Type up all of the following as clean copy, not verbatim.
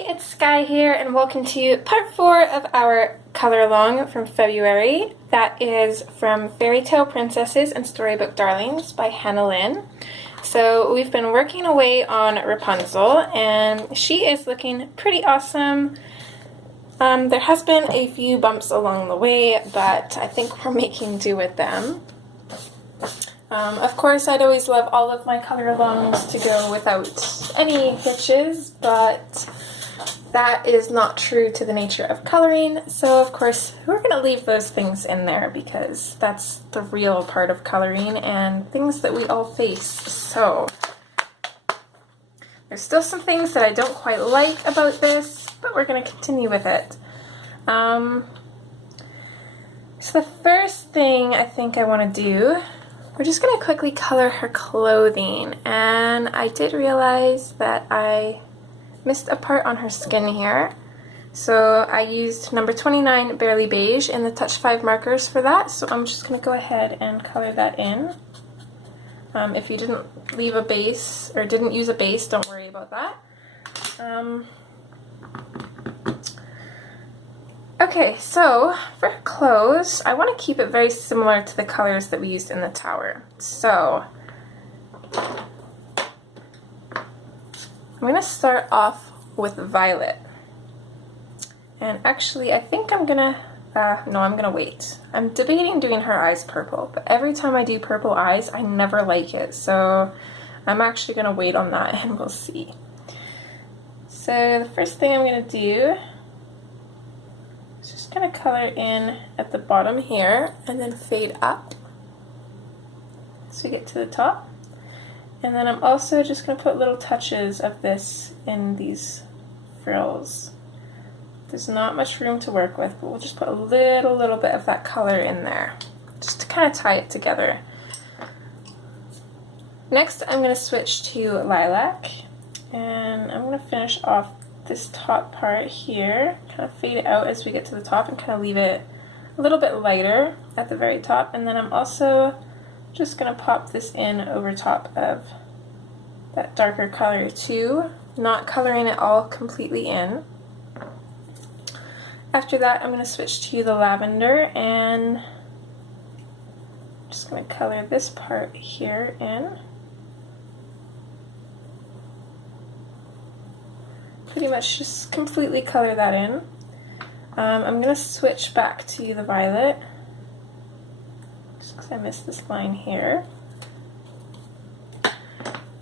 Hey, it's Sky here, and welcome to part 4 of our color along from February. That is from Fairy Tale Princesses and Storybook Darlings by Hannah Lynn. So we've been working away on Rapunzel, and she is looking pretty awesome. There has been a few bumps along the way, but I think we're making do with them. Of course, I'd always love all of my color alongs to go without any hitches, but that is not true to the nature of coloring, so of course we're going to leave those things in there because that's the real part of coloring and things that we all face. So there's still some things that I don't quite like about this, but we're going to continue with it. So the first thing I think I want to do, we're just going to quickly color her clothing, and I did realize that I missed a part on her skin here. So I used number 29 Barely Beige in the Touch 5 markers for that, so I'm just going to go ahead and color that in. If you didn't leave a base, or didn't use a base, don't worry about that. Okay, so for her clothes, I want to keep it very similar to the colors that we used in the tower. So I'm going to start off with violet. And actually, I think I'm going to, no, I'm going to wait. I'm debating doing her eyes purple, but every time I do purple eyes, I never like it. So I'm actually going to wait on that and we'll see. So the first thing I'm going to do is just going to color in at the bottom here and then fade up as we get to the top. And then I'm also just going to put little touches of this in these frills. There's not much room to work with, but we'll just put a little bit of that color in there, just to kind of tie it together. Next, I'm going to switch to lilac, and I'm going to finish off this top part here, kind of fade it out as we get to the top and kind of leave it a little bit lighter at the very top. And then I'm also just going to pop this in over top of that darker color too, not coloring it all completely in. After that, I'm going to switch to the lavender, and I'm just going to color this part here in. Pretty much just completely color that in. I'm going to switch back to the violet, just because I missed this line here.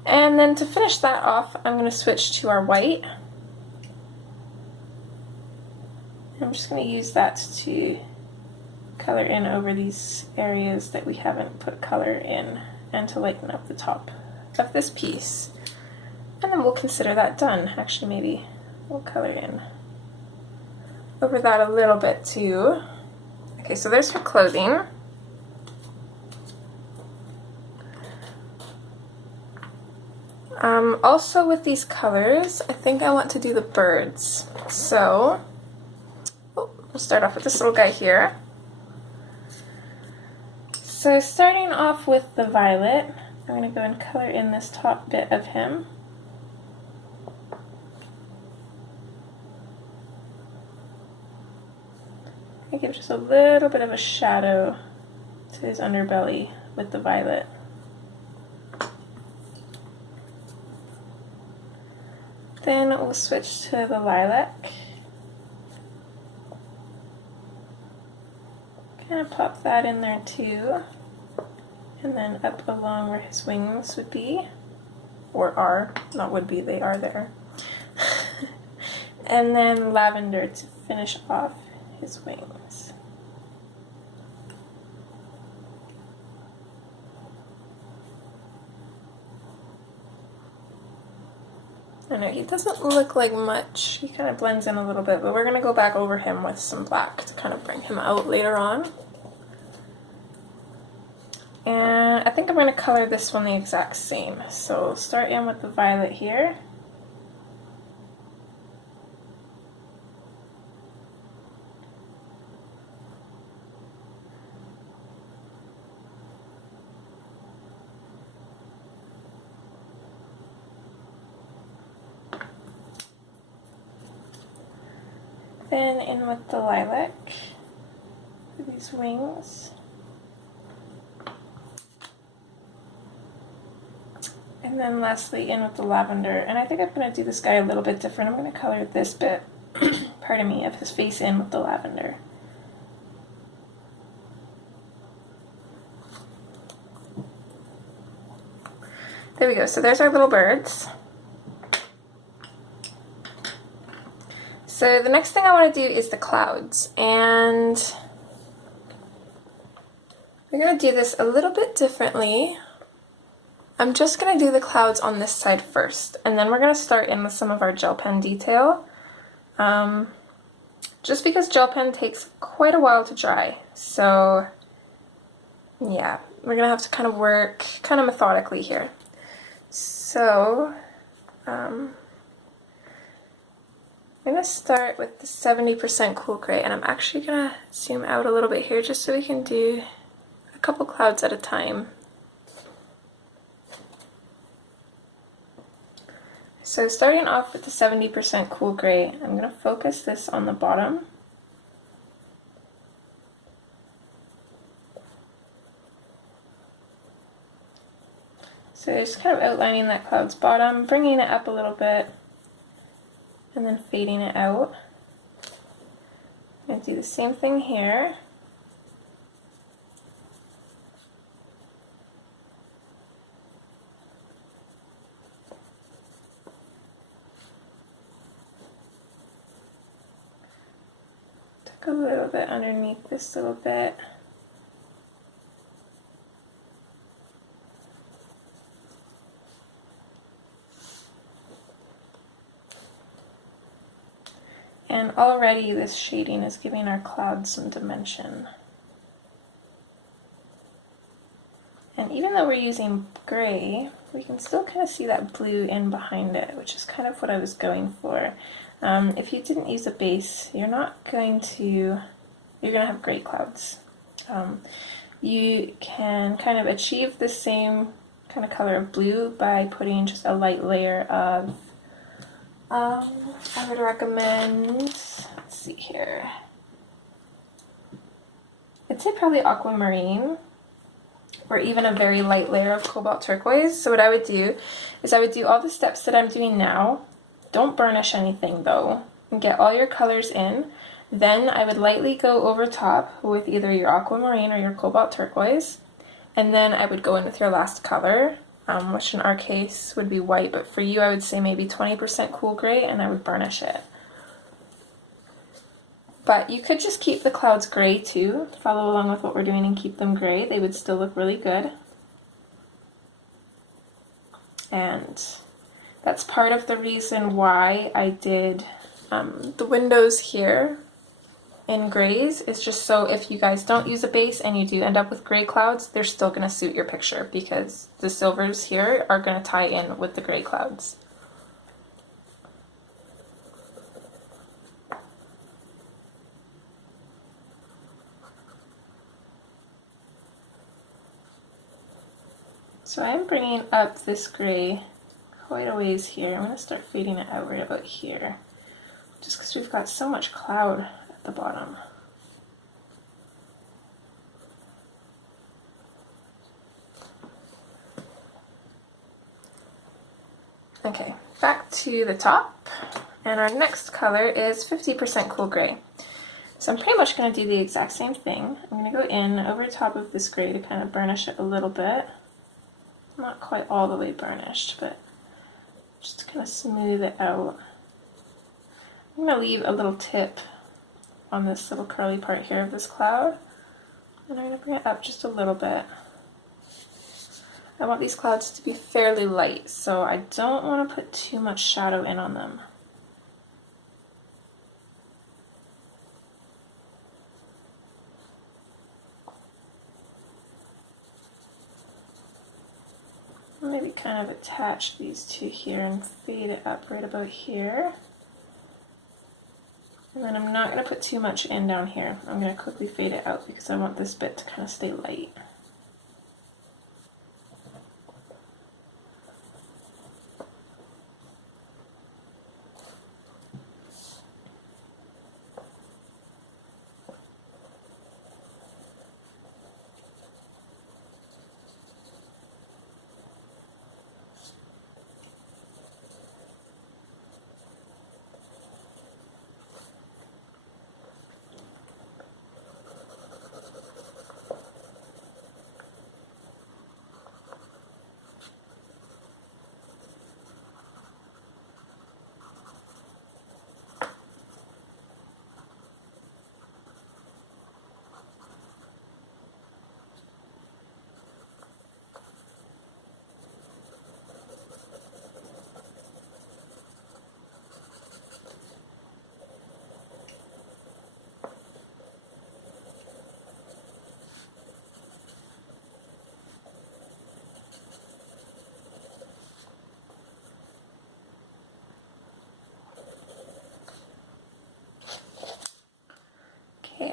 And then to finish that off, I'm going to switch to our white. I'm just going to use that to color in over these areas that we haven't put color in, and to lighten up the top of this piece. And then we'll consider that done. Actually, maybe we'll color in over that a little bit too. Okay, so there's her clothing. Also with these colors, I think I want to do the birds. So we'll start off with this little guy here. So starting off with the violet, I'm going to go and color in this top bit of him. I give just a little bit of a shadow to his underbelly with the violet. Then we'll switch to the lilac. Kind of pop that in there too. And then up along where his wings would be, or are, not would be, they are there. And then lavender to finish off his wings. I know he doesn't look like much, he kind of blends in a little bit, but we're going to go back over him with some black to kind of bring him out later on. And I think I'm going to color this one the exact same. So start in with the violet here. Then in with the lilac for these wings. And then lastly in with the lavender. And I think I'm going to do this guy a little bit different. I'm going to color this bit, pardon me, of his face in with the lavender. There we go. So there's our little birds. So the next thing I want to do is the clouds, and we're going to do this a little bit differently. I'm just going to do the clouds on this side first, and then we're going to start in with some of our gel pen detail. Just because gel pen takes quite a while to dry, so yeah, we're going to have to kind of work kind of methodically here. So, I'm going to start with the 70% cool gray, and I'm actually going to zoom out a little bit here just so we can do a couple clouds at a time. So starting off with the 70% cool gray, I'm going to focus this on the bottom. So just kind of outlining that cloud's bottom, bringing it up a little bit, and then fading it out. I'm going to do the same thing here. Tuck a little bit underneath this little bit. And already this shading is giving our clouds some dimension. And even though we're using gray, we can still kind of see that blue in behind it, which is kind of what I was going for. If you didn't use a base, you're going to have gray clouds. You can kind of achieve the same kind of color of blue by putting just a light layer of I would recommend, let's see here, I'd say probably aquamarine, or even a very light layer of cobalt turquoise. So what I would do is I would do all the steps that I'm doing now. Don't burnish anything though, and get all your colors in. Then I would lightly go over top with either your aquamarine or your cobalt turquoise, and then I would go in with your last color, which in our case would be white, but for you I would say maybe 20% cool gray, and I would burnish it. But you could just keep the clouds gray too, follow along with what we're doing and keep them gray. They would still look really good. And that's part of the reason why I did the windows here in grays, is just so if you guys don't use a base and you do end up with gray clouds, they're still going to suit your picture because the silvers here are going to tie in with the gray clouds. So I'm bringing up this gray quite a ways here. I'm going to start fading it out right about here, just because we've got so much cloud at the bottom. Okay, back to the top, and our next color is 50% cool gray. So I'm pretty much going to do the exact same thing. I'm going to go in over top of this gray to kind of burnish it a little bit. Not quite all the way burnished, but just to kind of smooth it out. I'm going to leave a little tip on this little curly part here of this cloud, and I'm going to bring it up just a little bit. I want these clouds to be fairly light, so I don't want to put too much shadow in on them. Maybe kind of attach these two here and fade it up right about here. And then I'm not going to put too much in down here. I'm going to quickly fade it out because I want this bit to kind of stay light.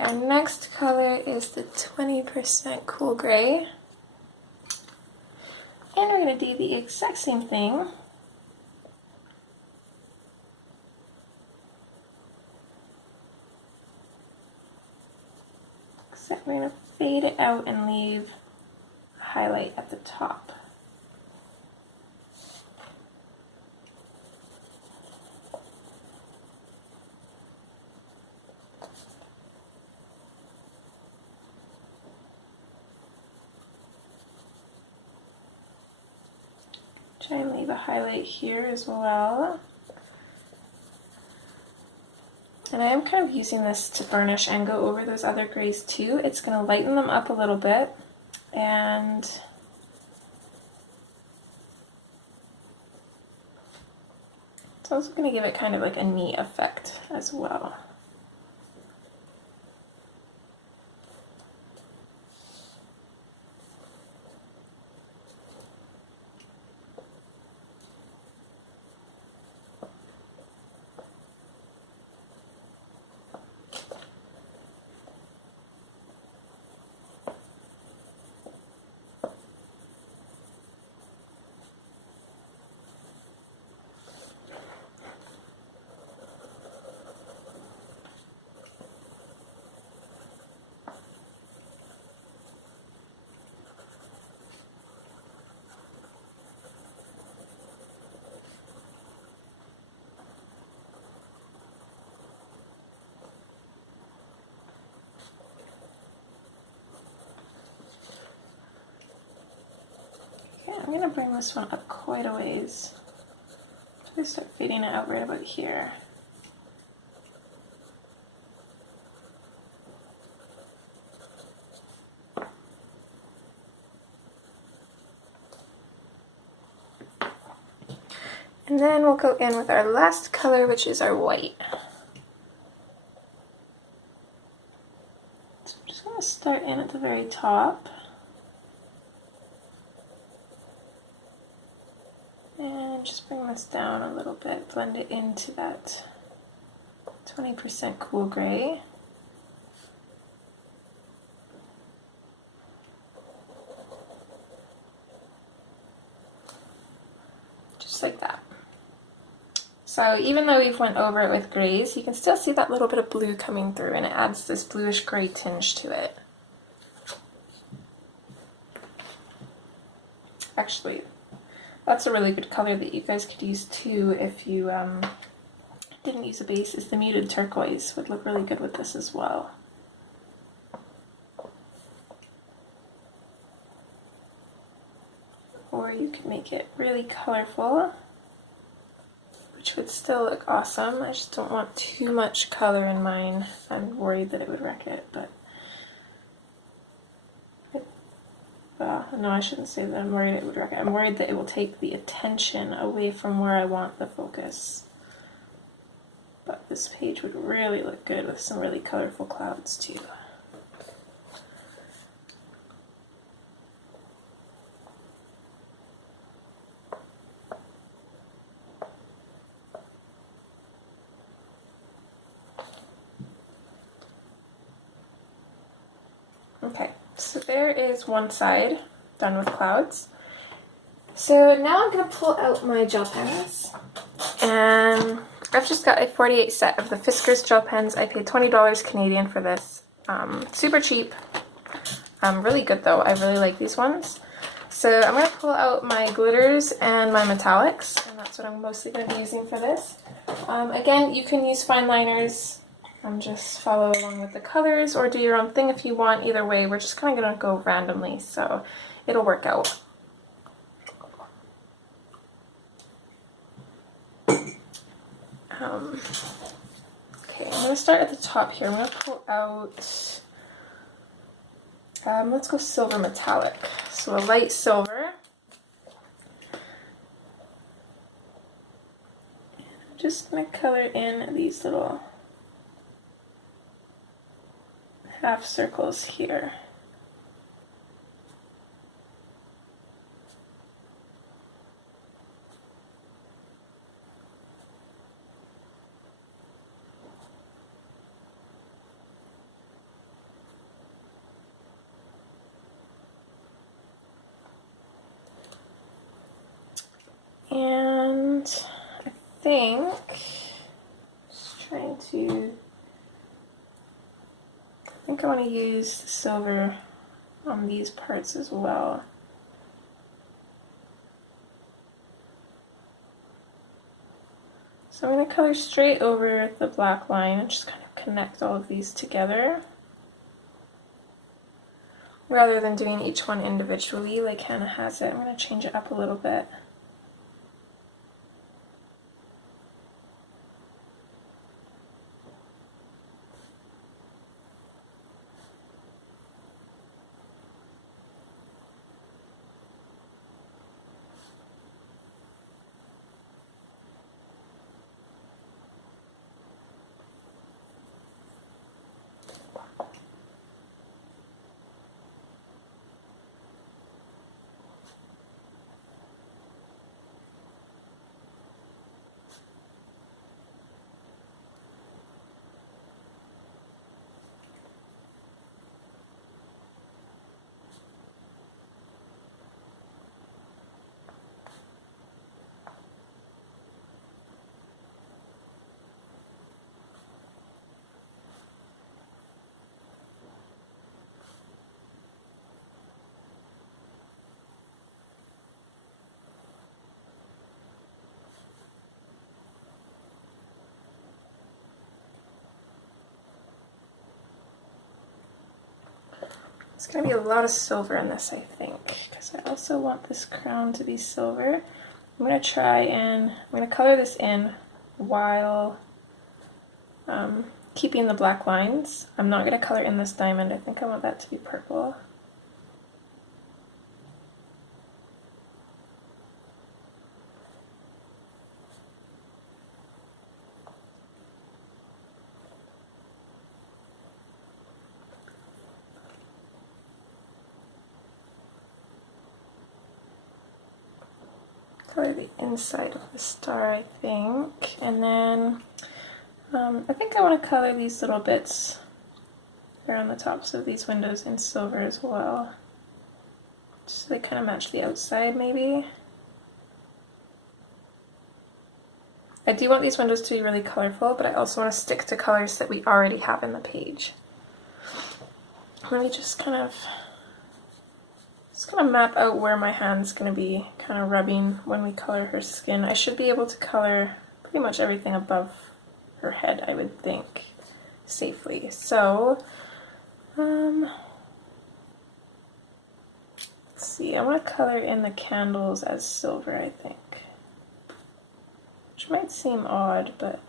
our next color is the 20% Cool Gray. And we're going to do the exact same thing. Except we're going to fade it out and leave a highlight at the top. Try and leave a highlight here as well. And I am kind of using this to burnish and go over those other grays too. It's going to lighten them up a little bit, and it's also going to give it kind of like a neat effect as well. I'm going to bring this one up quite a ways. Try to start fading it out right about here. And then we'll go in with our last color, which is our white. So I'm just going to start in at the very top. And just bring this down a little bit, blend it into that 20% Cool Gray. Just like that. So even though we've went over it with grays, you can still see that little bit of blue coming through, and it adds this bluish gray tinge to it. Actually, that's a really good color that you guys could use too if you didn't use a base, is the muted turquoise. Would look really good with this as well. Or you could make it really colorful, which would still look awesome. I just don't want too much color in mine. I'm worried that it would wreck it, but no, I shouldn't say that I'm worried it would wreck it. I'm worried that it will take the attention away from where I want the focus. But this page would really look good with some really colorful clouds too. Okay, so there is one side done with clouds. So now I'm going to pull out my gel pens, and I've just got a 48 set of the Fiskars gel pens. I paid $20 Canadian for this. Super cheap. Really good though. I really like these ones. So I'm going to pull out my glitters and my metallics, and that's what I'm mostly going to be using for this. Again, you can use fine liners. Just follow along with the colors, or do your own thing if you want. Either way, we're just kind of going to go randomly, so it'll work out. Okay, I'm going to start at the top here. I'm going to pull out, let's go silver metallic. So a light silver. And I'm just going to color in these little half circles here. And I think, just trying to, I think I want to use the silver on these parts as well. So I'm going to color straight over the black line and just kind of connect all of these together, rather than doing each one individually like Hannah has it. I'm going to change it up a little bit. It's going to be a lot of silver in this, I think, because I also want this crown to be silver. I'm going to try and I'm going to color this in while keeping the black lines. I'm not going to color in this diamond. I think I want that to be purple. Color the inside of the star, I think, and then I think I want to color these little bits around the tops of these windows in silver as well, just so they kind of match the outside maybe. I do want these windows to be really colorful, but I also want to stick to colors that we already have in the page. Really just kind of map out where my hand's going to be kind of rubbing when we color her skin. I should be able to color pretty much everything above her head, I would think, safely. So, let's see, I want to color in the candles as silver, I think. Which might seem odd, but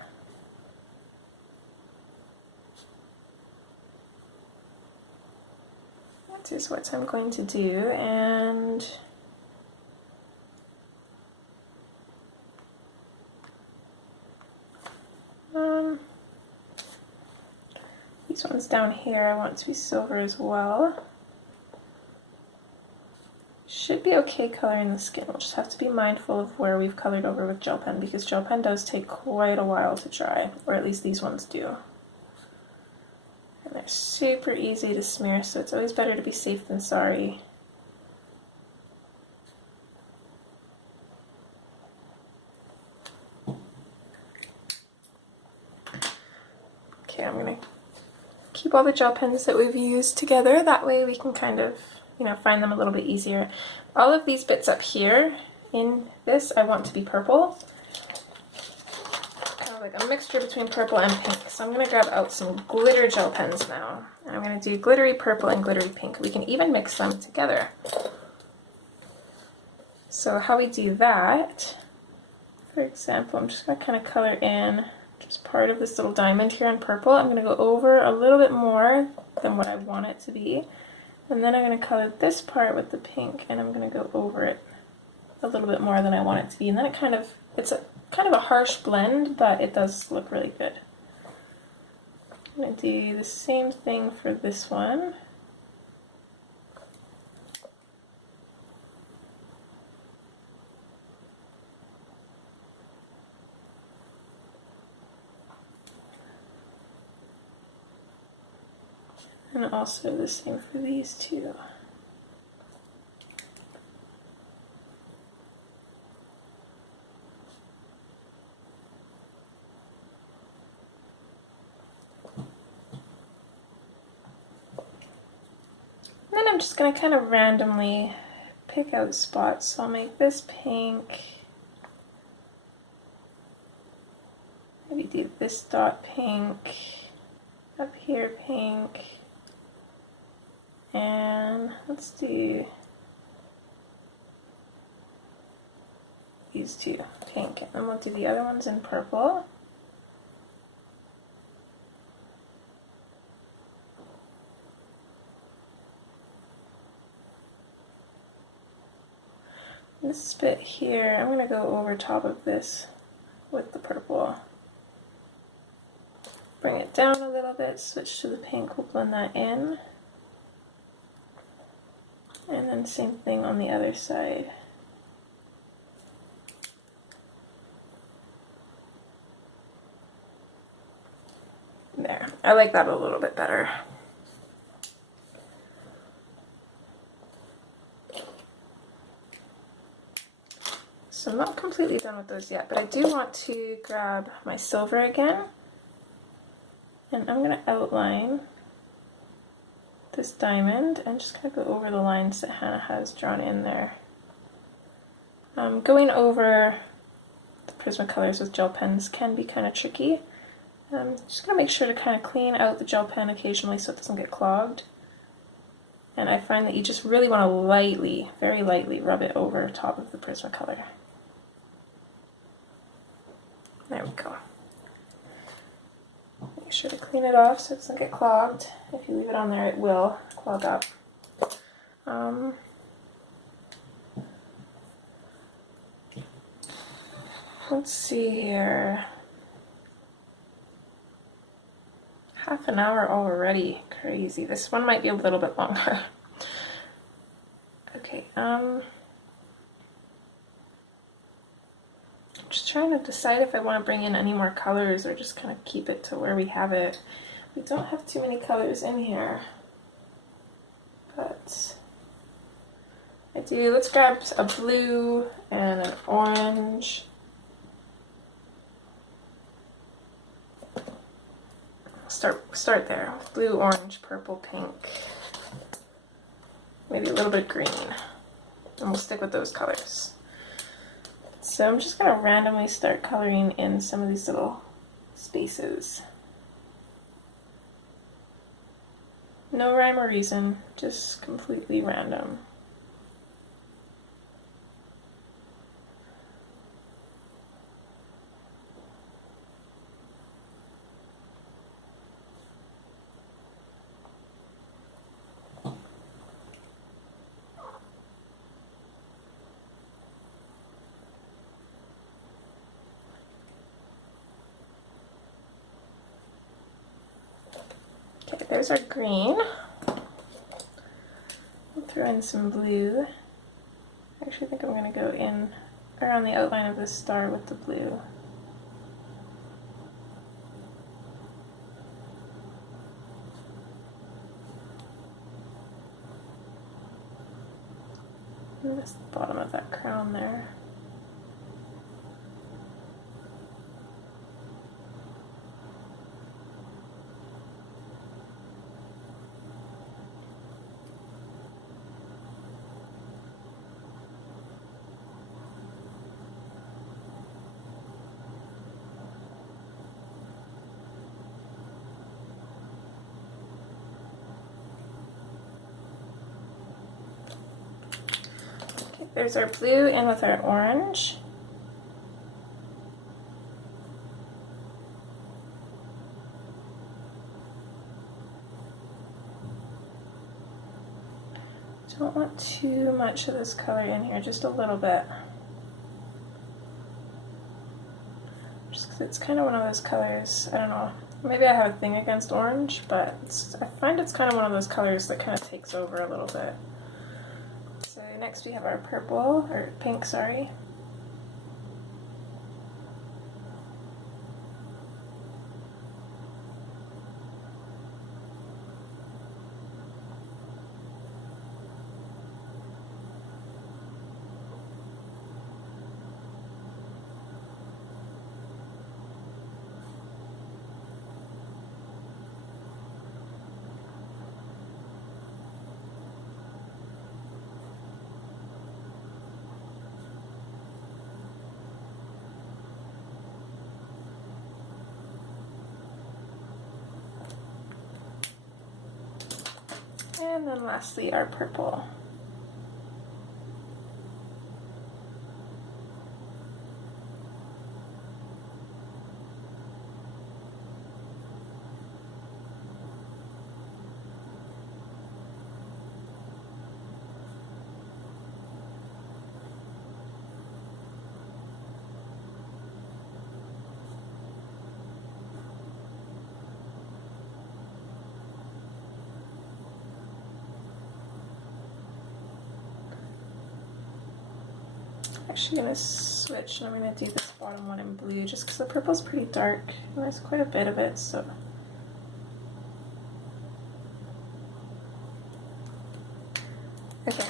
that is what I'm going to do. And these ones down here I want to be silver as well. Should be okay coloring the skin. We'll just have to be mindful of where we've colored over with gel pen, because gel pen does take quite a while to dry, or at least these ones do. And they're super easy to smear, so it's always better to be safe than sorry. Okay, I'm going to keep all the gel pens that we've used together. That way we can kind of, find them a little bit easier. All of these bits up here in this I want to be purple. Kind of like a mixture between purple and pink. So I'm going to grab out some glitter gel pens now. And I'm going to do glittery purple and glittery pink. We can even mix them together. So how we do that, for example, I'm just going to kind of color in just part of this little diamond here in purple. I'm going to go over a little bit more than what I want it to be. And then I'm going to color this part with the pink, and I'm going to go over it a little bit more than I want it to be. And then it's kind of a harsh blend, but it does look really good. I'm going to do the same thing for this one. And also the same for these two. I'm just going to kind of randomly pick out spots. So I'll make this pink. Maybe do this dot pink. Up here pink. And let's do these two pink. And then we'll do the other ones in purple. This bit here, I'm going to go over top of this with the purple. Bring it down a little bit, switch to the pink, we'll blend that in. And then same thing on the other side. There, I like that a little bit better. So I'm not completely done with those yet, but I do want to grab my silver again. And I'm going to outline this diamond and just kind of go over the lines that Hannah has drawn in there. Going over the Prismacolors with gel pens can be kind of tricky. Just going to make sure to kind of clean out the gel pen occasionally so it doesn't get clogged. And I find that you just really want to lightly, very lightly rub it over top of the Prismacolor. There we go. Make sure to clean it off so it doesn't get clogged. If you leave it on there, it will clog up. Let's see here. Half an hour already. Crazy. This one might be a little bit longer. Okay, just trying to decide if I want to bring in any more colors or just kind of keep it to where we have it. We don't have too many colors in here, but I do. Let's grab a blue and an orange. Start there. Blue, orange, purple, pink. Maybe a little bit green. And we'll stick with those colors. So I'm just going to randomly start coloring in some of these little spaces. No rhyme or reason, just completely random. Okay, there's our green. I'll throw in some blue. I actually think I'm going to go in around the outline of this star with the blue. And this bottom of that crown there. There's our blue in with our orange. Don't want too much of this color in here, just a little bit. Just because it's kind of one of those colors, I don't know, maybe I have a thing against orange, but I find it's kind of one of those colors that kind of takes over a little bit. So next we have our purple, or pink, sorry. And then lastly, our purple. Actually going to switch, and I'm going to do this bottom one in blue just because the purple is pretty dark and there's quite a bit of it, so. Okay,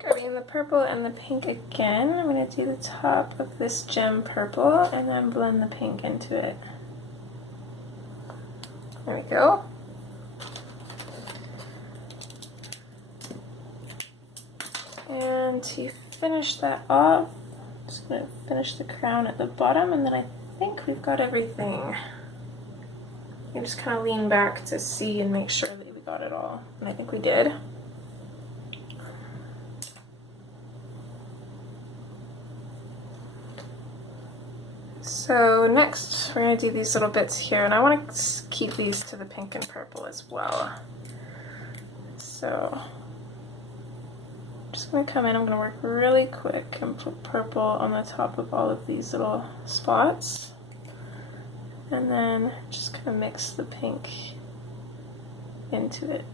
grabbing the purple and the pink again, I'm going to do the top of this gem purple and then blend the pink into it. There we go. And to finish that off, I'm just going to finish the crown at the bottom, and then I think we've got everything. You just kind of lean back to see and make sure that we got it all, and I think we did. So next we're going to do these little bits here, and I want to keep these to the pink and purple as well. So I'm just going to come in, I'm going to work really quick and put purple on the top of all of these little spots. And then just kind of mix the pink into it.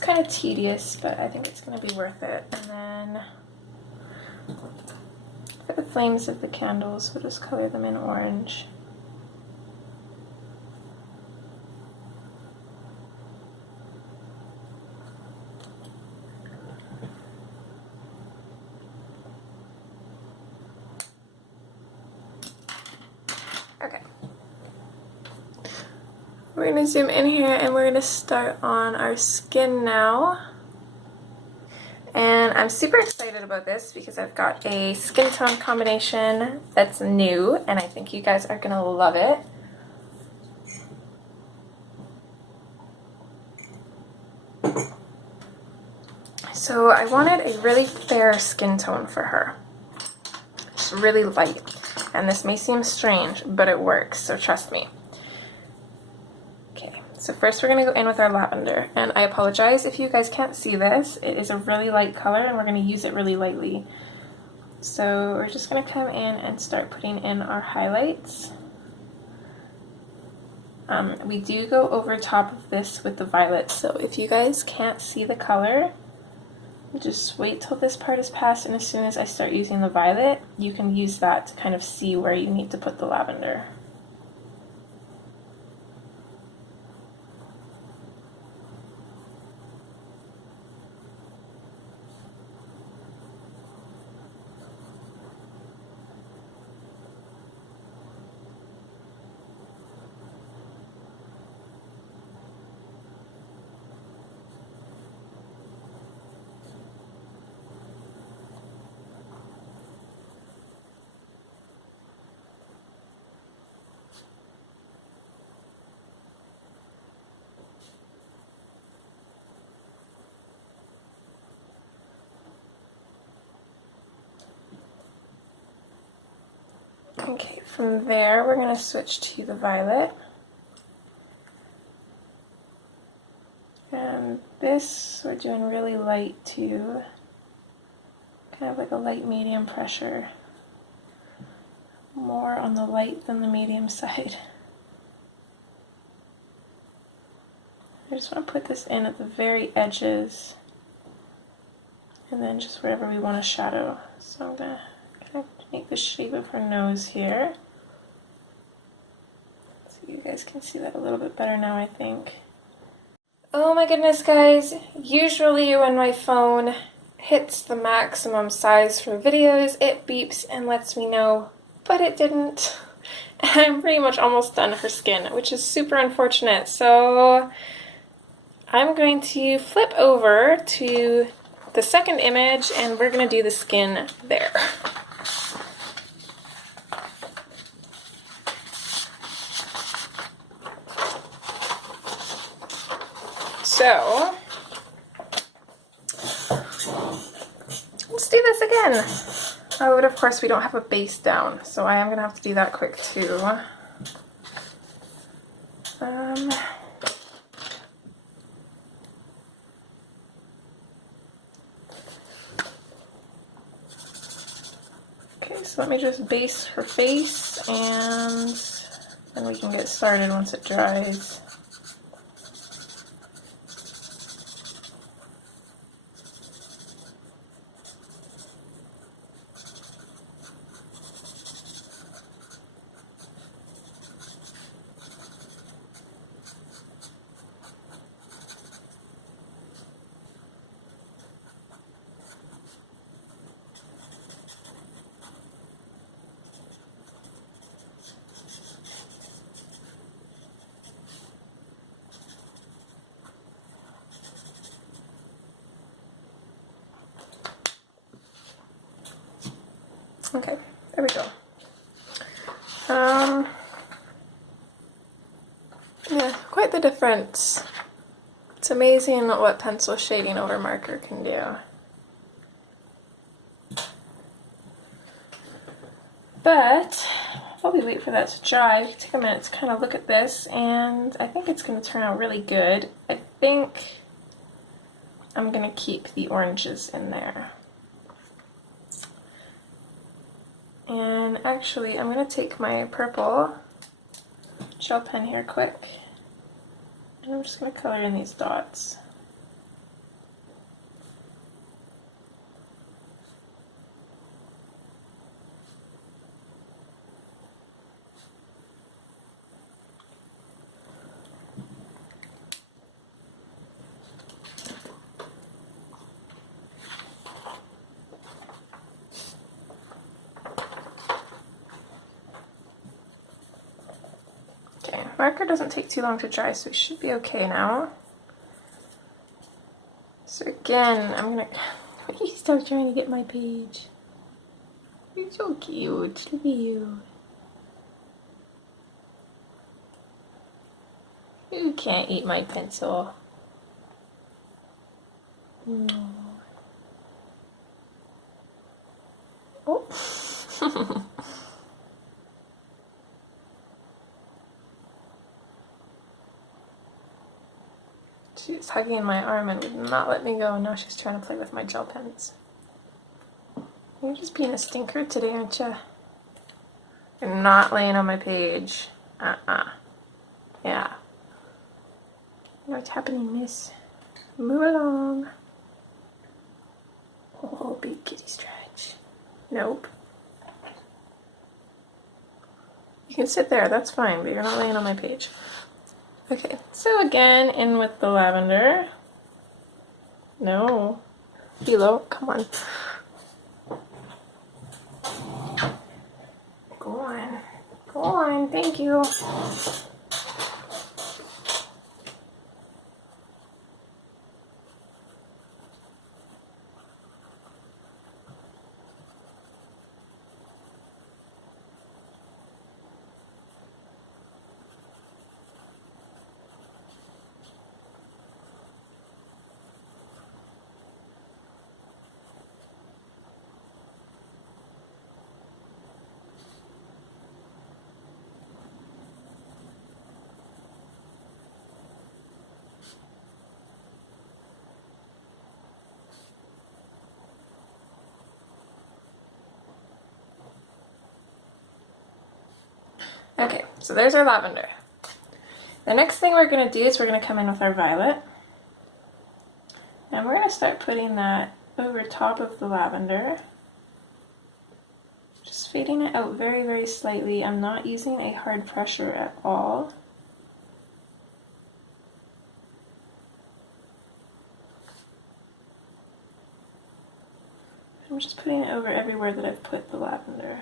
Kind of tedious, but I think it's going to be worth it. And then for the flames of the candles, we'll just color them in orange. Okay. We're going to zoom in here and we're going to start on our skin now. And I'm super excited about this because I've got a skin tone combination that's new and I think you guys are going to love it. So I wanted a really fair skin tone for her. It's really light. And this may seem strange, but it works, so trust me. So first we're going to go in with our lavender, and I apologize if you guys can't see this. It is a really light color and we're going to use it really lightly. So we're just going to come in and start putting in our highlights. We do go over top of this with the violet, so if you guys can't see the color, just wait till this part is passed, and as soon as I start using the violet, you can use that to kind of see where you need to put the lavender. Okay, from there we're going to switch to the violet. And this we're doing really light too. Kind of like a light medium pressure. More on the light than the medium side. I just want to put this in at the very edges and then just wherever we want to shadow. So I'm gonna kind of make the shape of her nose here. So you guys can see that a little bit better now, I think. Oh my goodness, guys. Usually when my phone hits the maximum size for videos, it beeps and lets me know, but it didn't. I'm pretty much almost done her skin, which is super unfortunate. So I'm going to flip over to the second image and we're going to do the skin there. So let's do this again. Oh, but of course we don't have a base down, so I am going to have to do that quick too. Okay, so let me just base her face and then we can get started once it dries. Okay, there we go. Yeah, quite the difference. It's amazing what pencil shading over marker can do. But while we wait for that to dry, take a minute to kind of look at this, and I think it's going to turn out really good. I think I'm going to keep the oranges in there. And actually, I'm going to take my purple gel pen here quick, and I'm just going to color in these dots. Marker doesn't take too long to dry, so we should be okay now. So again, I'm gonna... Why are you still trying to get my page? You're so cute. Look at you. You can't eat my pencil. No. Oh. She's hugging my arm and would not let me go. Now she's trying to play with my gel pens. You're just being a stinker today, aren't you? You're not laying on my page. Yeah. What's happening, miss? Move along. Oh, big kitty stretch. Nope. You can sit there, that's fine, but you're not laying on my page. Okay, so again, in with the lavender. No. Below, come on. Go on. Go on, thank you. Okay, so there's our lavender. The next thing we're going to do is we're going to come in with our violet. And we're going to start putting that over top of the lavender. Just fading it out very, very slightly. I'm not using a hard pressure at all. I'm just putting it over everywhere that I've put the lavender.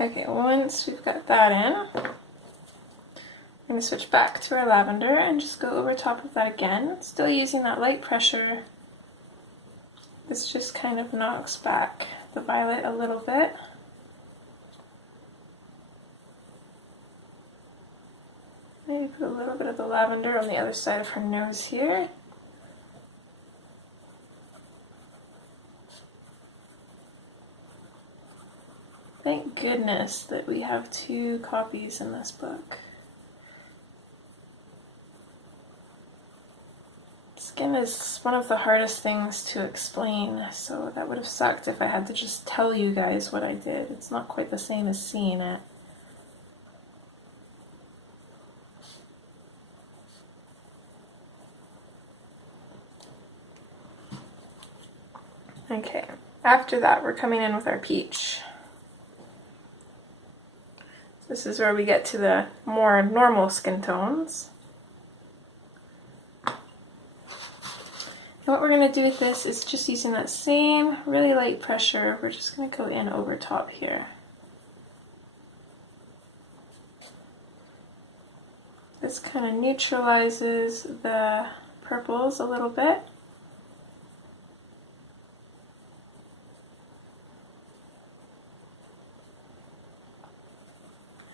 Okay, once we've got that in, I'm going to switch back to our lavender and just go over top of that again, still using that light pressure. This just kind of knocks back the violet a little bit. Maybe put a little bit of the lavender on the other side of her nose here. Thank goodness that we have 2 copies in this book. Skin is one of the hardest things to explain, so that would have sucked if I had to just tell you guys what I did. It's not quite the same as seeing it. Okay, after that we're coming in with our peach. This is where we get to the more normal skin tones. And what we're going to do with this is just using that same really light pressure, we're just going to go in over top here. This kind of neutralizes the purples a little bit.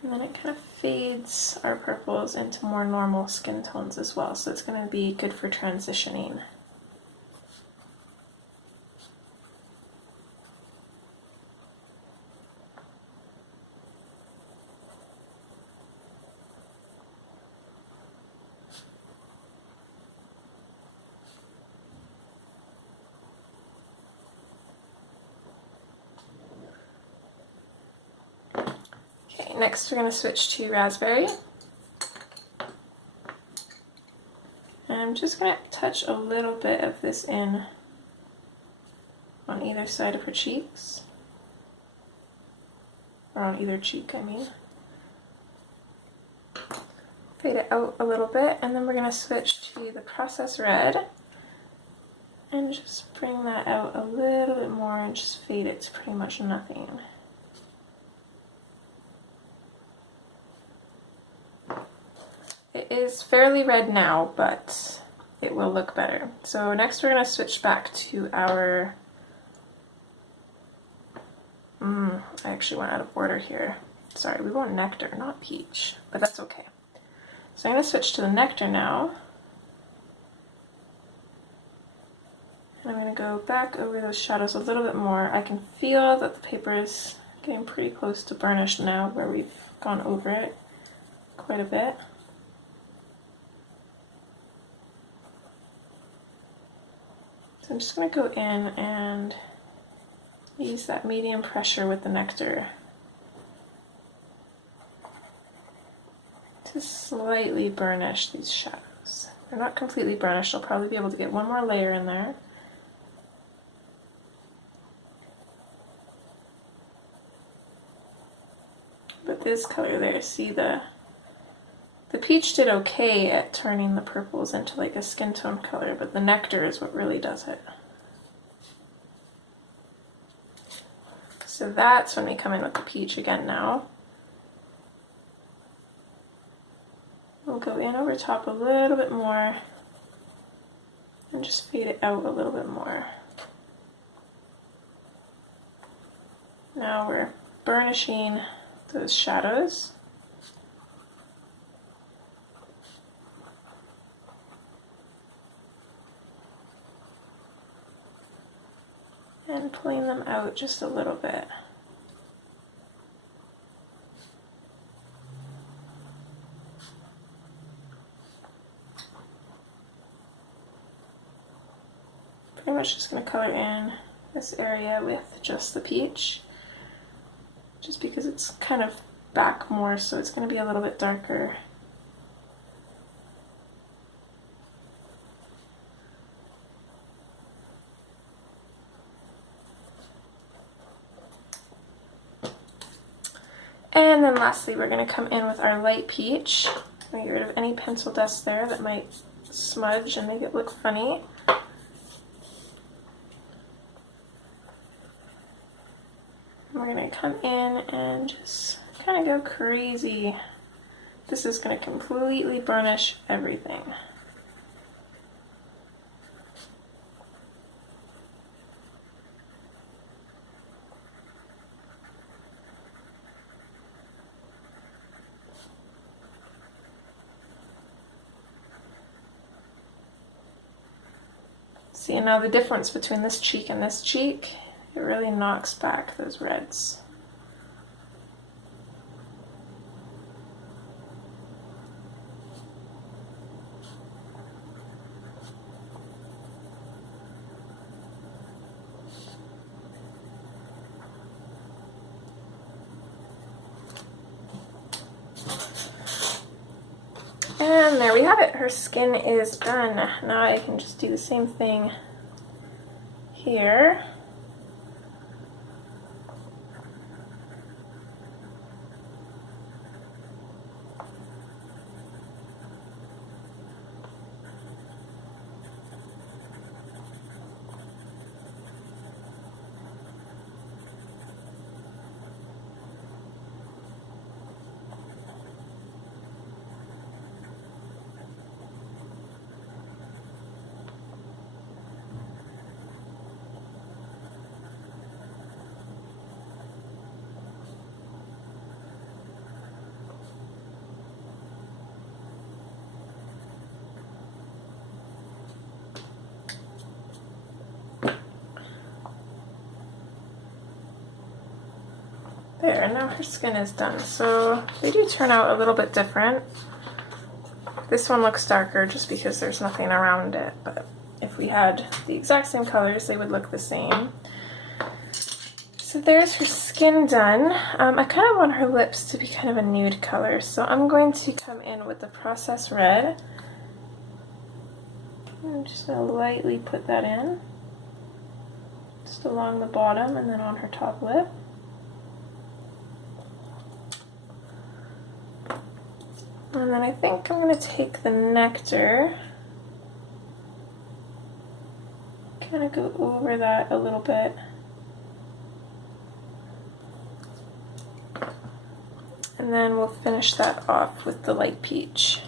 And then it kind of fades our purples into more normal skin tones as well, so it's going to be good for transitioning. Next we're going to switch to raspberry. And I'm just going to touch a little bit of this in on either side of her cheeks. Or on either cheek, I mean. Fade it out a little bit, and then we're going to switch to the process red. And just bring that out a little bit more and just fade it to pretty much nothing. It is fairly red now, but it will look better. So next we're going to switch back to our... I actually went out of order here. Sorry, we want nectar, not peach, but that's okay. So I'm going to switch to the nectar now. And I'm going to go back over those shadows a little bit more. I can feel that the paper is getting pretty close to burnished now, where we've gone over it quite a bit. So I'm just going to go in and use that medium pressure with the nectar to slightly burnish these shadows. They're not completely burnished, I'll probably be able to get one more layer in there. But this color there, see the peach did okay at turning the purples into like a skin tone color, but the nectar is what really does it. So that's when we come in with the peach again now. in over top a little bit more and just fade it out a little bit more. Now we're burnishing those shadows. And pulling them out just a little bit. Pretty much just going to color in this area with just the peach, just because it's kind of back more, so it's going to be a little bit darker. And then lastly, we're going to come in with our light peach. I'm going to get rid of any pencil dust there that might smudge and make it look funny. We're going to come in and just kind of go crazy. This is going to completely burnish everything. See, now the difference between this cheek and this cheek, it really knocks back those reds. And there we have it. Her skin is done. Now I can just do the same thing here. There, and now her skin is done. So they do turn out a little bit different. This one looks darker just because there's nothing around it, but if we had the exact same colors, they would look the same. So there's her skin done. I kind of want her lips to be kind of a nude color, so I'm going to come in with the Process Red. I'm just going to lightly put that in, just along the bottom and then on her top lip. And then I think I'm going to take the Nectar, kind of go over that a little bit. And then we'll finish that off with the light peach.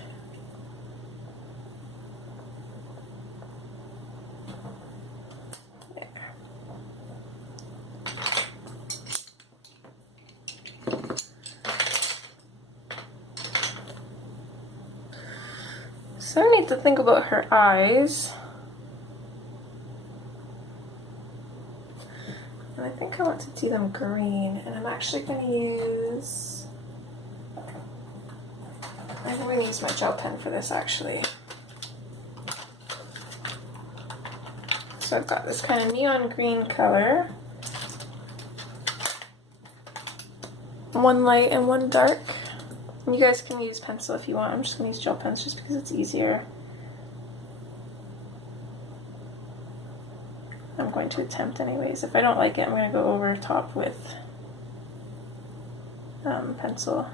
So I need to think about her eyes. And I think I want to do them green, and I'm actually going to use, I'm going to use my gel pen for this actually. So I've got this kind of neon green color. One light and one dark. You guys can use pencil if you want. I'm just going to use gel pens just because it's easier. I'm going to attempt anyways. If I don't like it, I'm going to go over top with pencil.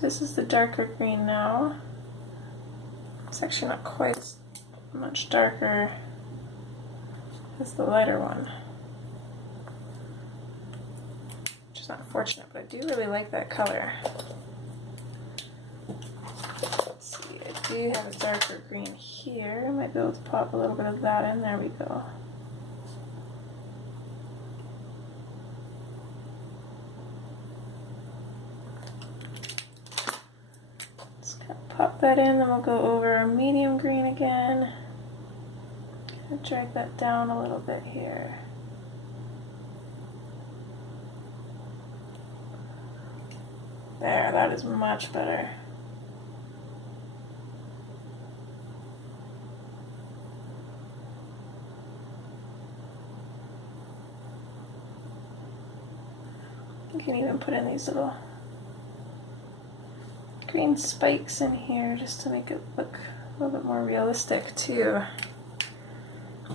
So this is the darker green now. It's actually not quite as much darker as the lighter one, which is unfortunate, but I do really like that color. Let's see, I do have a darker green here. I might be able to pop a little bit of that in. There we go. Pop that in, then we'll go over a medium green again. Drag that down a little bit here. There, that is much better. You can even put in these little green spikes in here just to make it look a little bit more realistic too.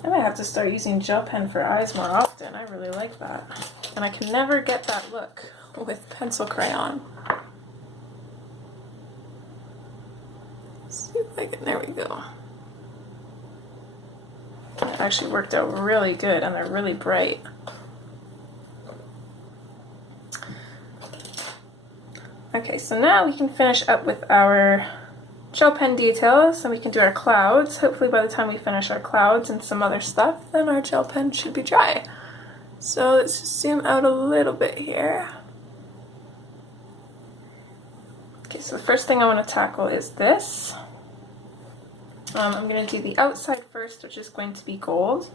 I might have to start using gel pen for eyes more often. I really like that. And I can never get that look with pencil crayon. Let's see if I can, there we go. It actually worked out really good and they're really bright. Okay, so now we can finish up with our gel pen details and we can do our clouds. Hopefully by the time we finish our clouds and some other stuff, then our gel pen should be dry. So let's just zoom out a little bit here. Okay, so the first thing I want to tackle is this. I'm going to do the outside first, which is going to be gold.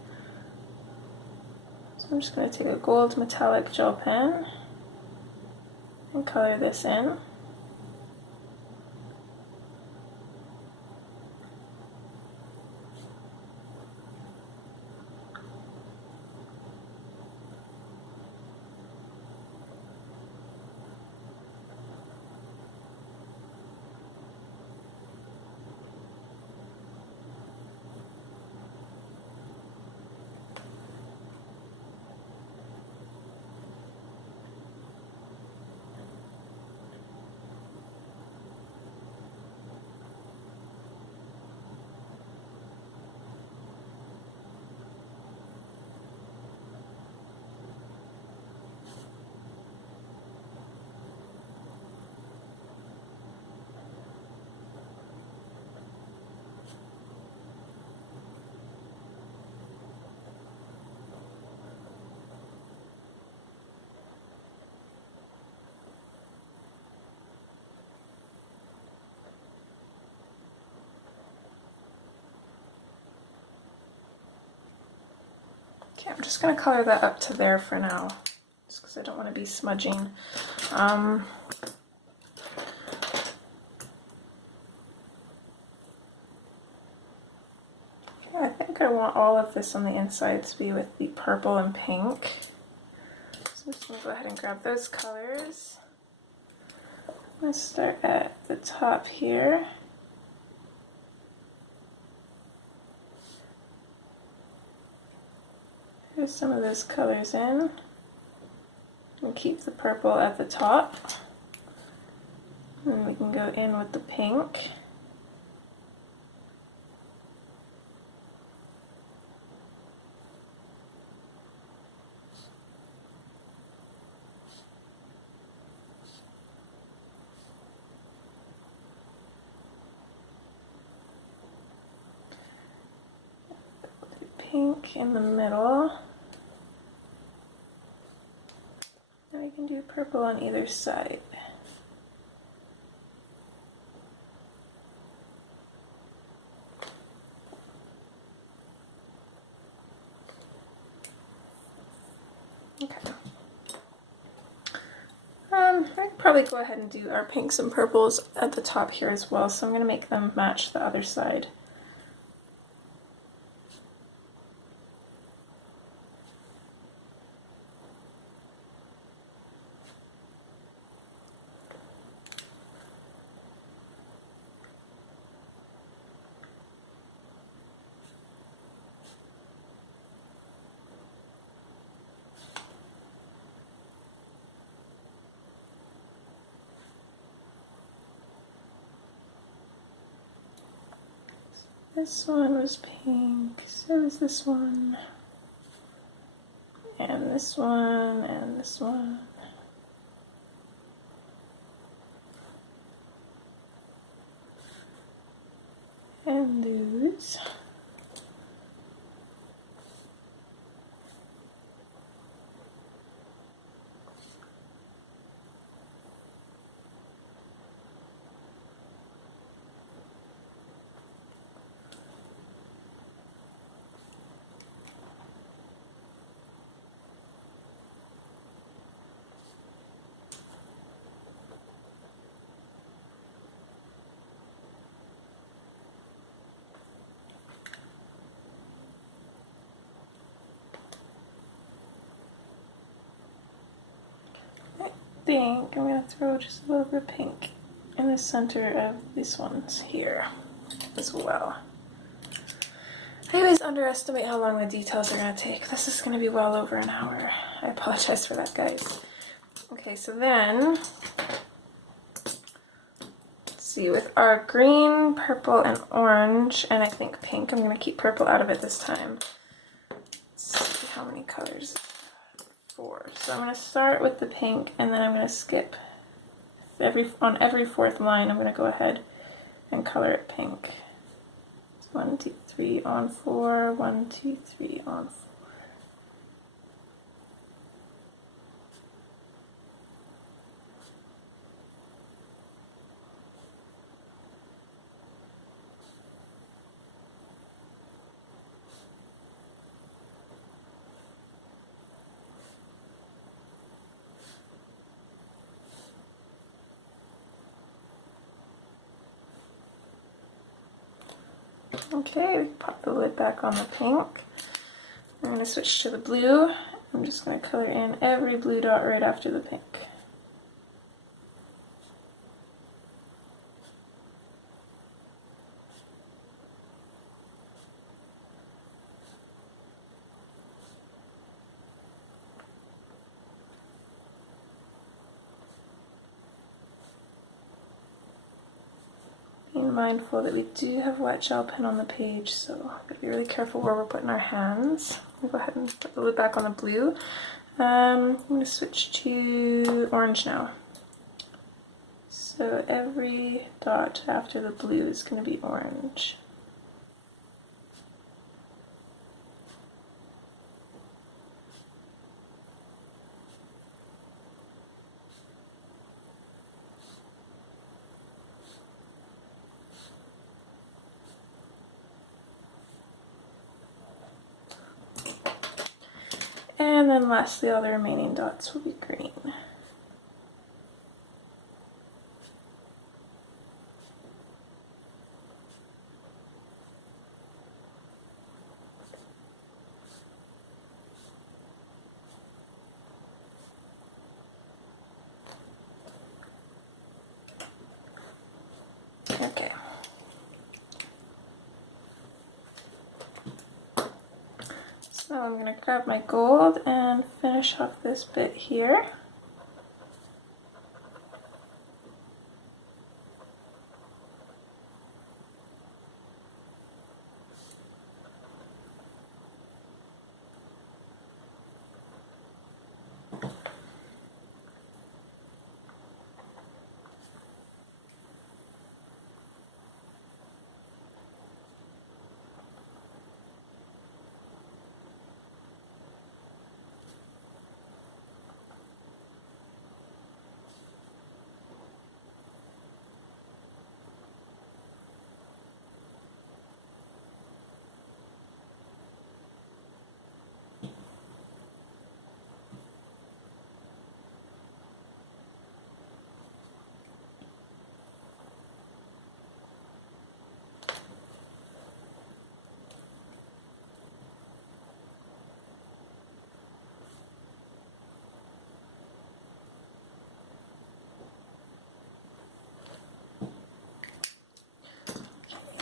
So I'm just going to take a gold metallic gel pen and color this in. Okay, I'm just going to color that up to there for now, just because I don't want to be smudging. Yeah, I think I want all of this on the inside to be with the purple and pink. So I'm just going to go ahead and grab those colors. I'm going to start at the top here. There's some of those colors in. And keep the purple at the top. And we can go in with the pink. Pink in the middle. Now we can do purple on either side. Okay. I can probably go ahead and do our pinks and purples at the top here as well, so I'm going to make them match the other side. This one was pink, so was this one. And this one, and this one. And those. I think I'm going to throw just a little bit of pink in the center of these ones here as well. I always underestimate how long the details are going to take. This is going to be well over an hour. I apologize for that, guys. Okay, so then, let's see, with our green, purple, and orange, and I think pink, I'm going to keep purple out of it this time. Let's see how many colors. 4. So I'm going to start with the pink, and then I'm going to skip on every fourth line. I'm going to go ahead and color it pink. 1, 2, 3 on 4. 1, 2, 3 on 4. Okay, pop the lid back on the pink. I'm going to switch to the blue. I'm just going to color in every blue dot right after the pink. Being mindful that we do have wet gel pen on the page, so we've got to be really careful where we're putting our hands. I'll go ahead and put the lid back on the blue. I'm going to switch to orange now. So every dot after the blue is going to be orange. And then lastly, all the remaining dots will be green. Okay. So I'm going to grab my gold and finish off this bit here.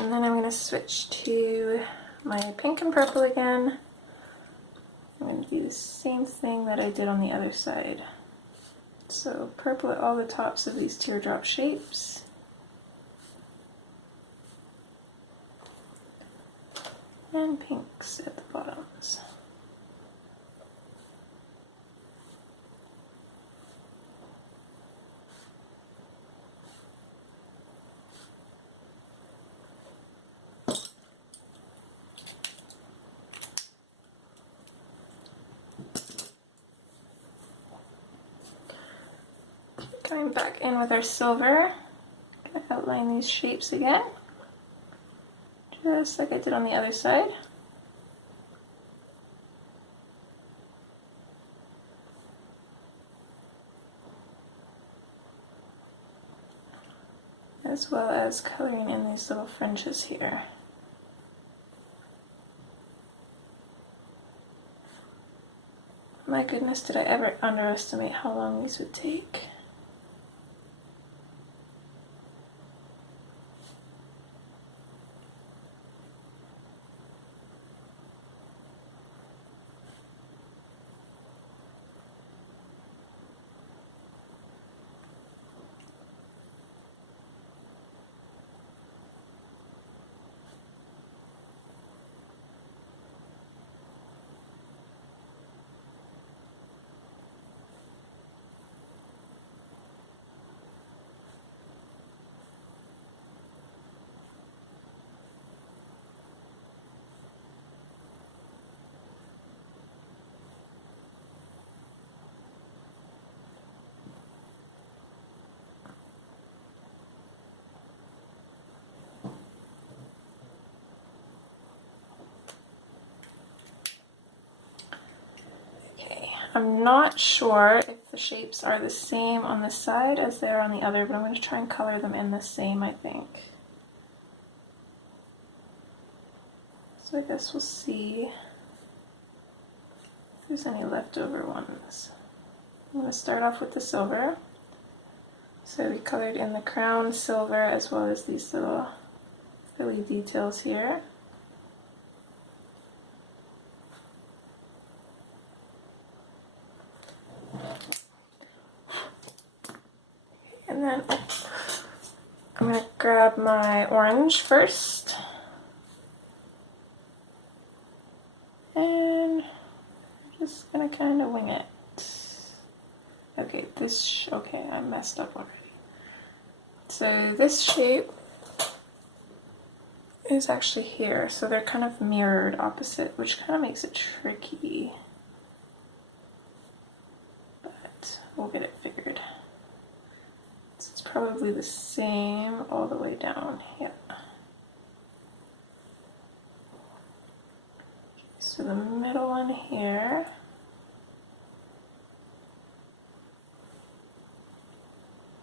And then I'm going to switch to my pink and purple again. I'm going to do the same thing that I did on the other side. So purple at all the tops of these teardrop shapes. and pinks at the bottoms. Going back in with our silver, I'm going to outline these shapes again, just like I did on the other side. As well as coloring in these little fringes here. My goodness, did I ever underestimate how long these would take? I'm not sure if the shapes are the same on this side as they are on the other, but I'm going to try and color them in the same, I think. So I guess we'll see if there's any leftover ones. I'm going to start off with the silver. So we colored in the crown silver as well as these little frilly details here. And then I'm going to grab my orange first. And I'm just going to kind of wing it. Okay, okay, I messed up already. So this shape is actually here, so they're kind of mirrored opposite, which kind of makes it tricky. But we'll get it figured. So it's probably the same all the way down, yeah. So the middle one here.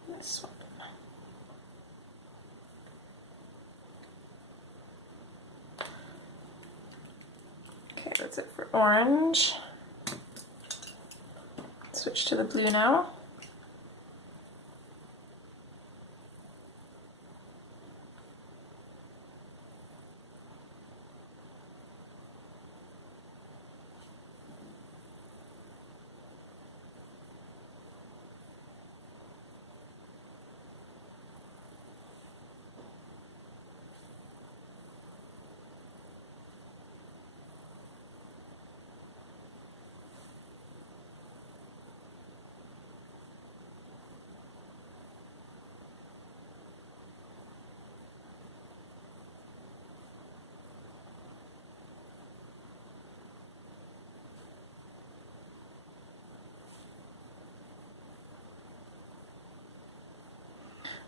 This one. Okay, that's it for orange. Switch to the blue now.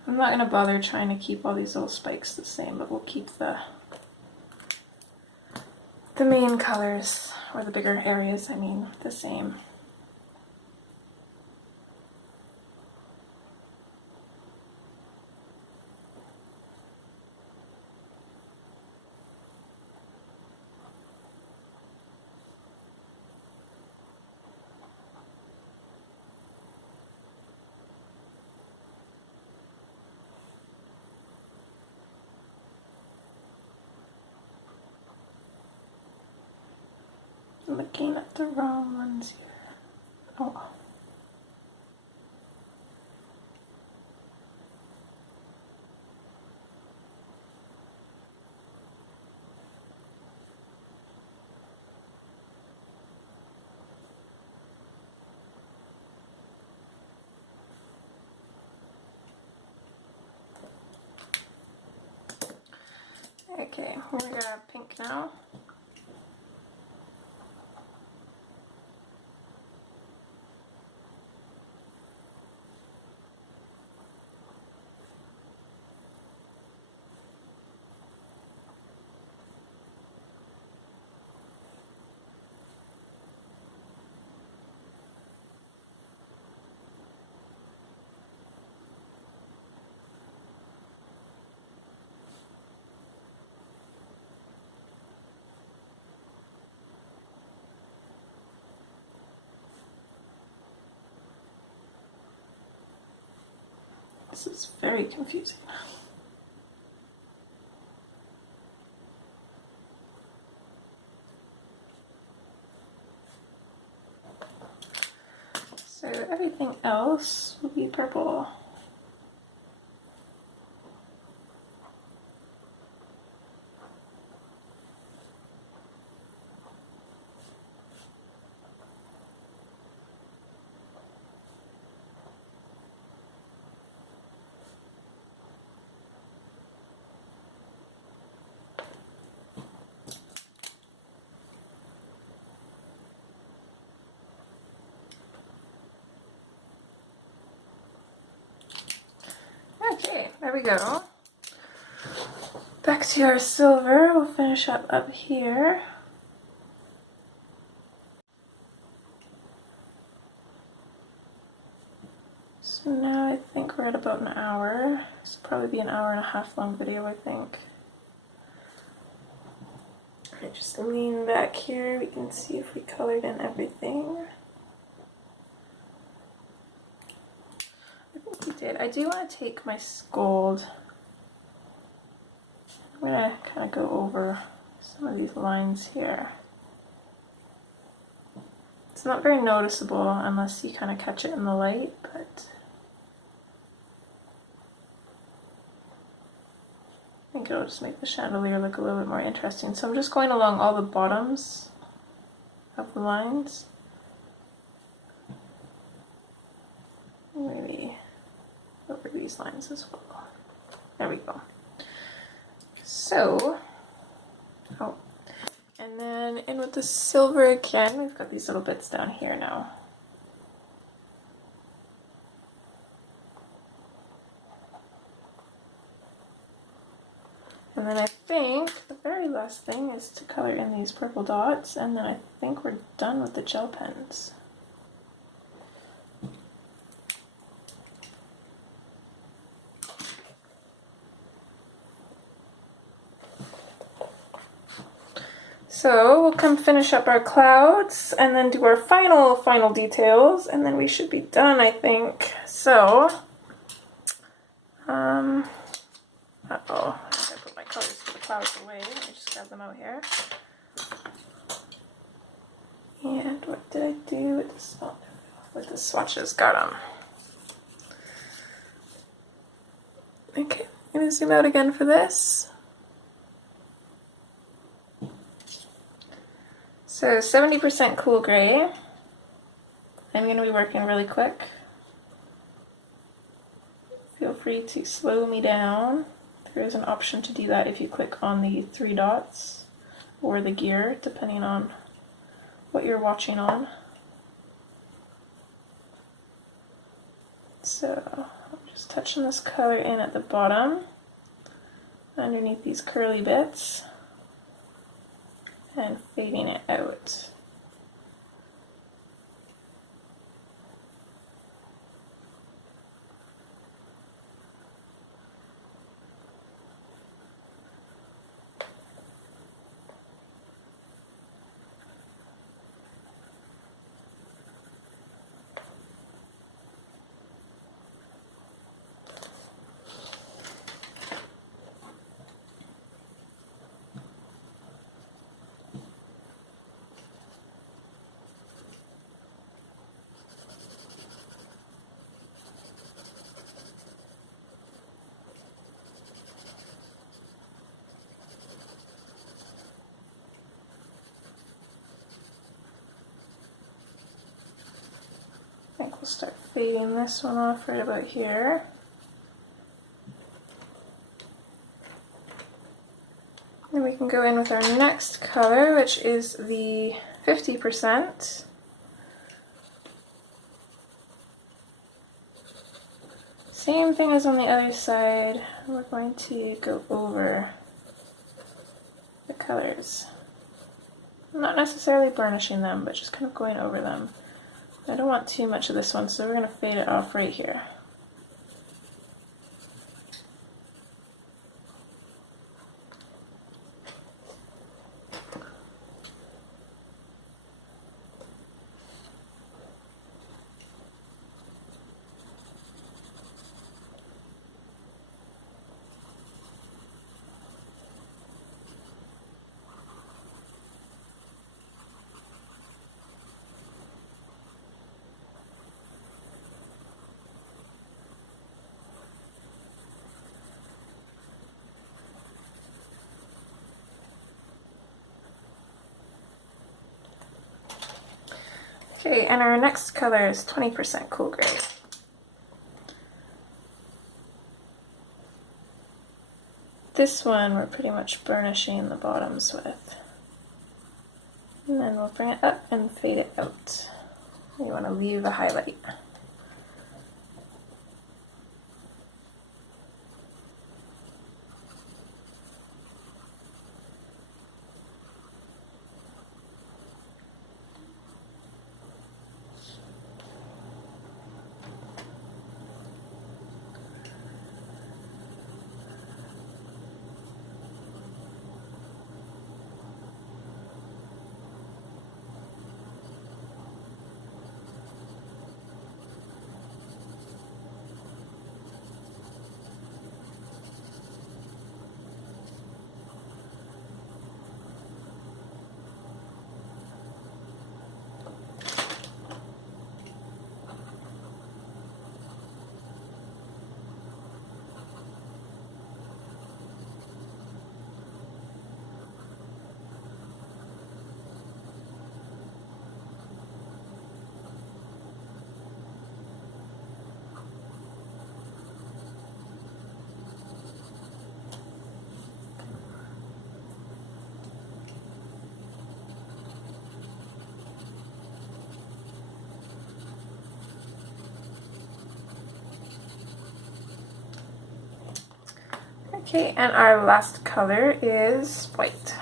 I'm not going to bother trying to keep all these little spikes the same, but we'll keep the main colors, or the bigger areas, I mean, the same. I'm looking at the wrong ones here. Oh. Okay, I'm gonna grab pink now. This is very confusing. So everything else will be purple. Okay, there we go. Back to our silver, we'll finish up here. So now I think we're at about an hour. This will probably be an hour and a half long video, I think. Alright, just lean back here, we can see if we colored in everything. I think we did. I do want to take my gold. I'm going to kind of go over some of these lines here. It's not very noticeable unless you kind of catch it in the light, but I think it'll just make the chandelier look a little bit more interesting. So I'm just going along all the bottoms of the lines. Maybe over these lines as well. There we go. So, oh, and then in with the silver again, we've got these little bits down here now. And then I think the very last thing is to color in these purple dots, and then I think we're done with the gel pens. So we'll come finish up our clouds and then do our final details, and then we should be done, I think. So, uh-oh, I think I put my colors for the clouds away. Let me just grab them out here. And what did I do with the swatches? Got them. Okay, I'm gonna zoom out again for this. So 70% cool gray. I'm going to be working really quick. Feel free to slow me down. There is an option to do that if you click on the 3 dots or the gear, depending on what you're watching on. So I'm just touching this color in at the bottom, underneath these curly bits, and fading it out. I think we'll start fading this one off right about here. can go in with our next color, which is the 50%. Same thing as on the other side, we're going to go over the colors. Not necessarily burnishing them, but just kind of going over them. I don't want too much of this one, so we're going to fade it off right here. Okay, and our next color is 20% cool gray. This one we're pretty much burnishing the bottoms with. And then we'll bring it up and fade it out. We want to leave a highlight. Okay, and our last color is white.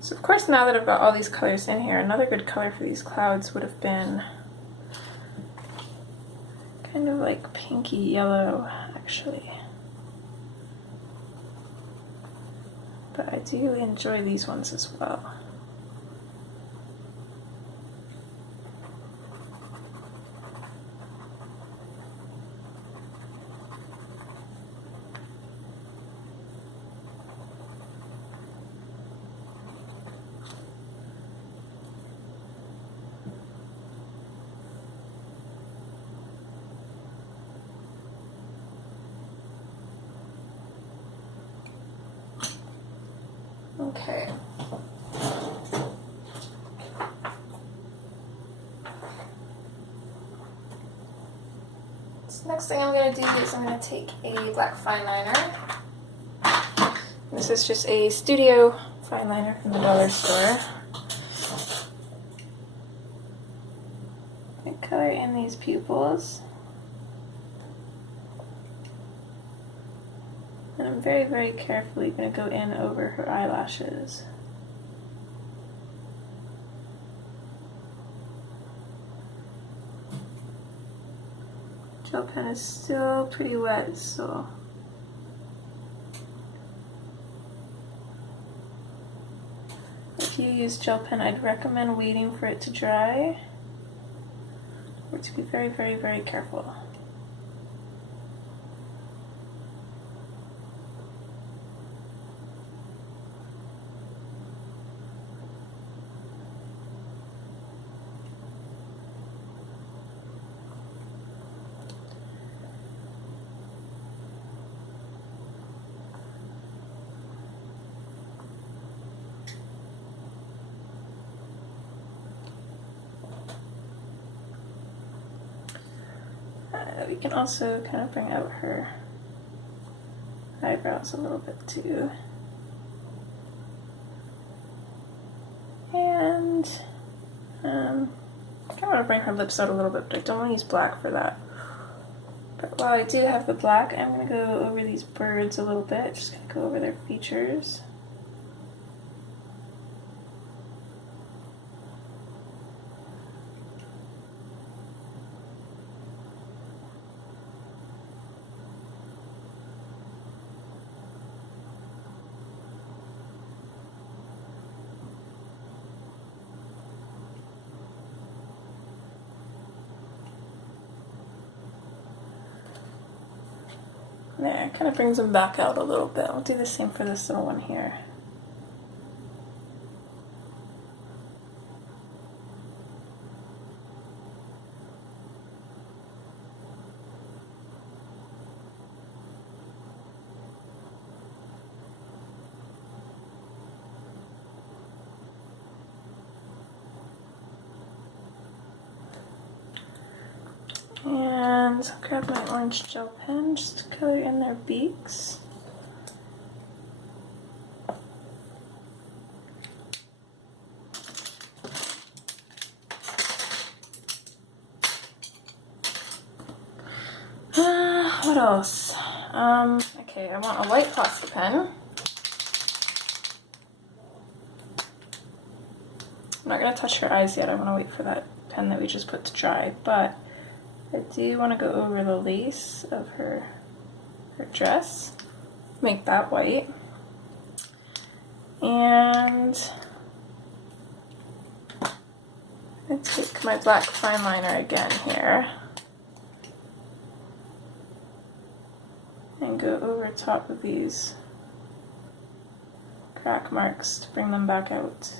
So of course, now that I've got all these colors in here, another good color for these clouds would have been kind of like pinky yellow, actually. But I do enjoy these ones as well. Okay. So next thing I'm going to do is I'm going to take a black fine liner. This is just a studio fine liner from the dollar store. I color in these pupils. And I'm very, very carefully going to go in over her eyelashes. Gel pen is still pretty wet, so if you use gel pen, I'd recommend waiting for it to dry, or to be very, very, very careful. We can also kind of bring out her eyebrows a little bit too. And I kind of want to bring her lips out a little bit, but I don't want to use black for that. But while I do have the black, I'm going to go over these birds a little bit, just going to go over their features. There, kind of brings them back out a little bit. I'll do the same for this little one here. And I'll grab my orange gel pen just to color in their beaks. What else? Okay, I want a white pasta pen. I'm not going to touch her eyes yet. I want to wait for that pen that we just put to dry, but I do want to go over the lace of her dress, make that white, and I take my black fine liner again here and go over top of these crack marks to bring them back out.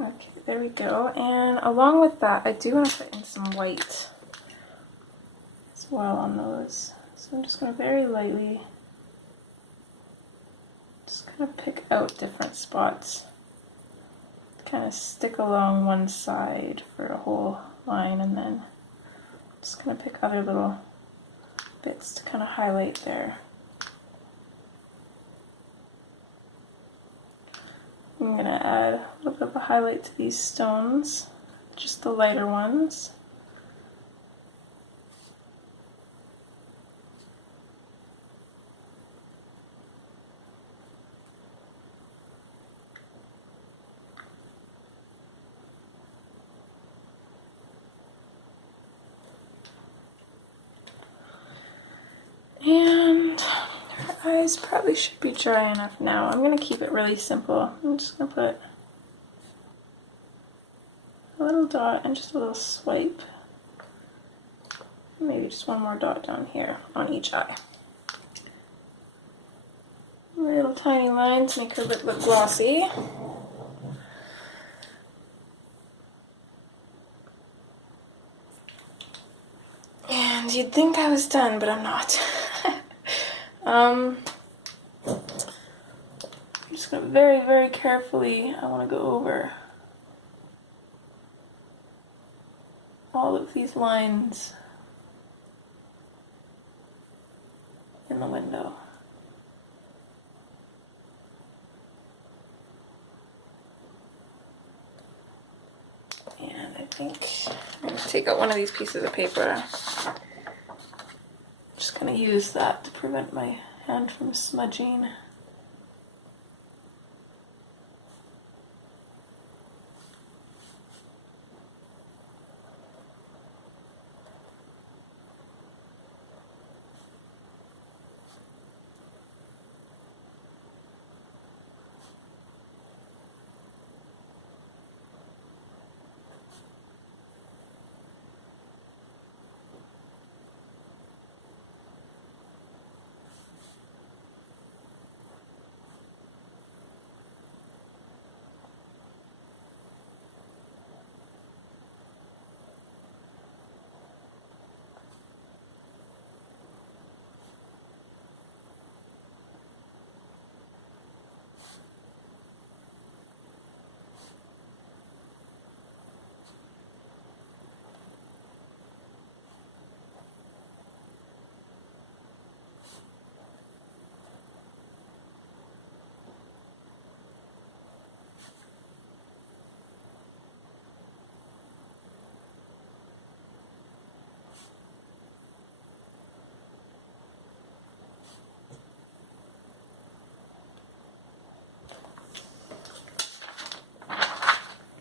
Okay, there we go. And along with that, I do want to put in some white as well on those. So I'm just going to very lightly just kind of pick out different spots. Kind of stick along one side for a whole line, and then just kind of pick other little bits to kind of highlight there. I'm going to add a little bit of a highlight to these stones, just the lighter ones. And her eyes probably should be dry enough now. I'm going to keep it really simple. I'm just going to put a little dot and just a little swipe. Maybe just one more dot down here on each eye. A little tiny line to make her lip look glossy. And you'd think I was done, but I'm not. just going to very, very carefully, I want to go over all of these lines in the window. And I think I'm going to take out one of these pieces of paper. I'm just going to use that to prevent my hand from smudging.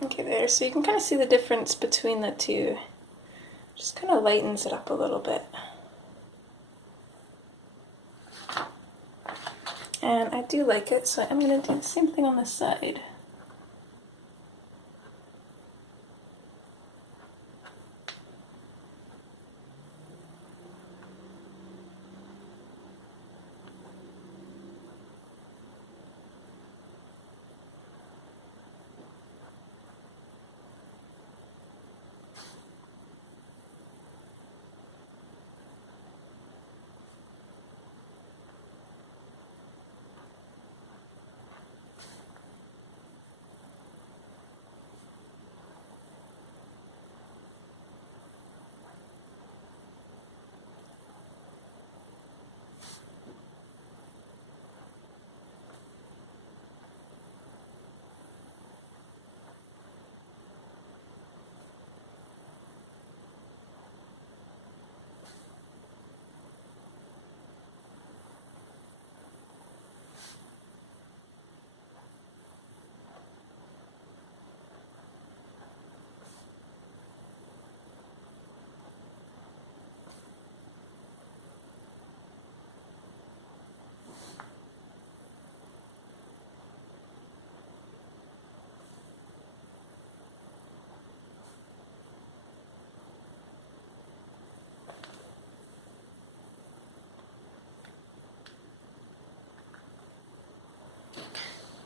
Okay, there, so you can kind of see the difference between the two. Just kind of lightens it up a little bit. And I do like it, so I'm going to do the same thing on this side.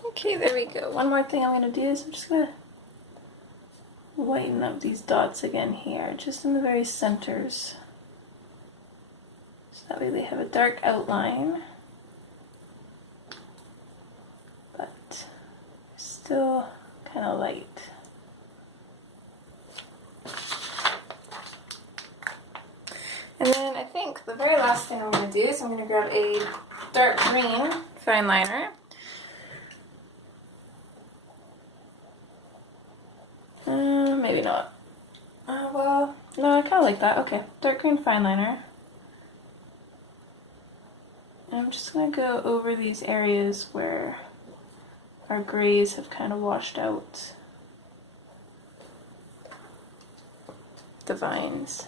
Okay, there we go. One more thing I'm going to do is I'm just going to whiten up these dots again here, just in the very centers. So that way they have a dark outline, but still kind of light. And then I think the very last thing I'm going to do is I'm going to grab a dark green fine liner. Maybe not. Well, no, I kind of like that. Okay, dark green fine liner. And I'm just going to go over these areas where our grays have kind of washed out the vines.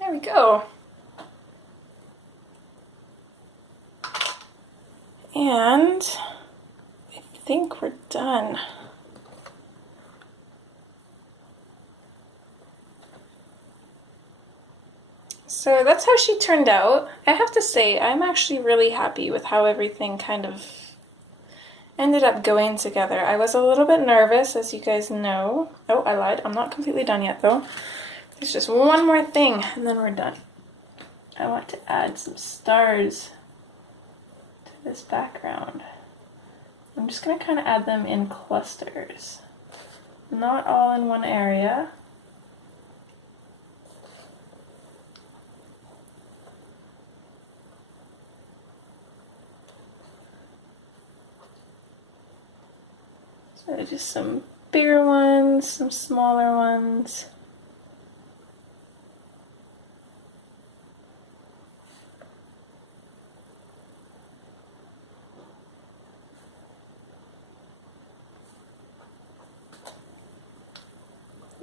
There we go. And I think we're done. So that's how she turned out. I have to say, I'm actually really happy with how everything kind of ended up going together. I was a little bit nervous, as you guys know. Oh, I lied. I'm not completely done yet, though. There's just one more thing, and then we're done. I want to add some stars to this background. I'm just going to kind of add them in clusters. Not all in one area. So just some bigger ones, some smaller ones.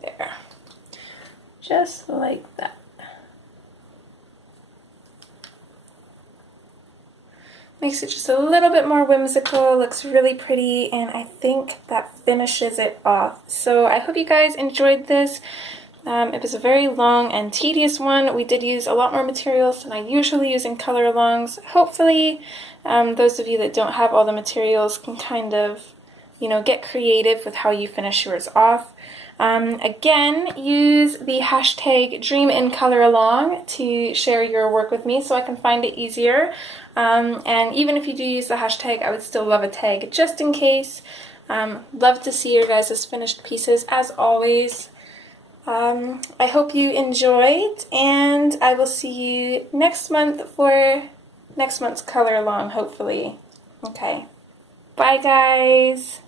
There. Just like that. Makes it just a little bit more whimsical, looks really pretty, and I think that finishes it off. So I hope you guys enjoyed this. It was a very long and tedious one. We did use a lot more materials than I usually use in color alongs. Hopefully, those of you that don't have all the materials can kind of, you know, get creative with how you finish yours off. Again, use the hashtag DreamInColorAlong to share your work with me so I can find it easier. And even if you do use the hashtag, I would still love a tag just in case. Love to see your guys' finished pieces as always. I hope you enjoyed, and I will see you next month for next month's color along, hopefully. Okay. Bye, guys.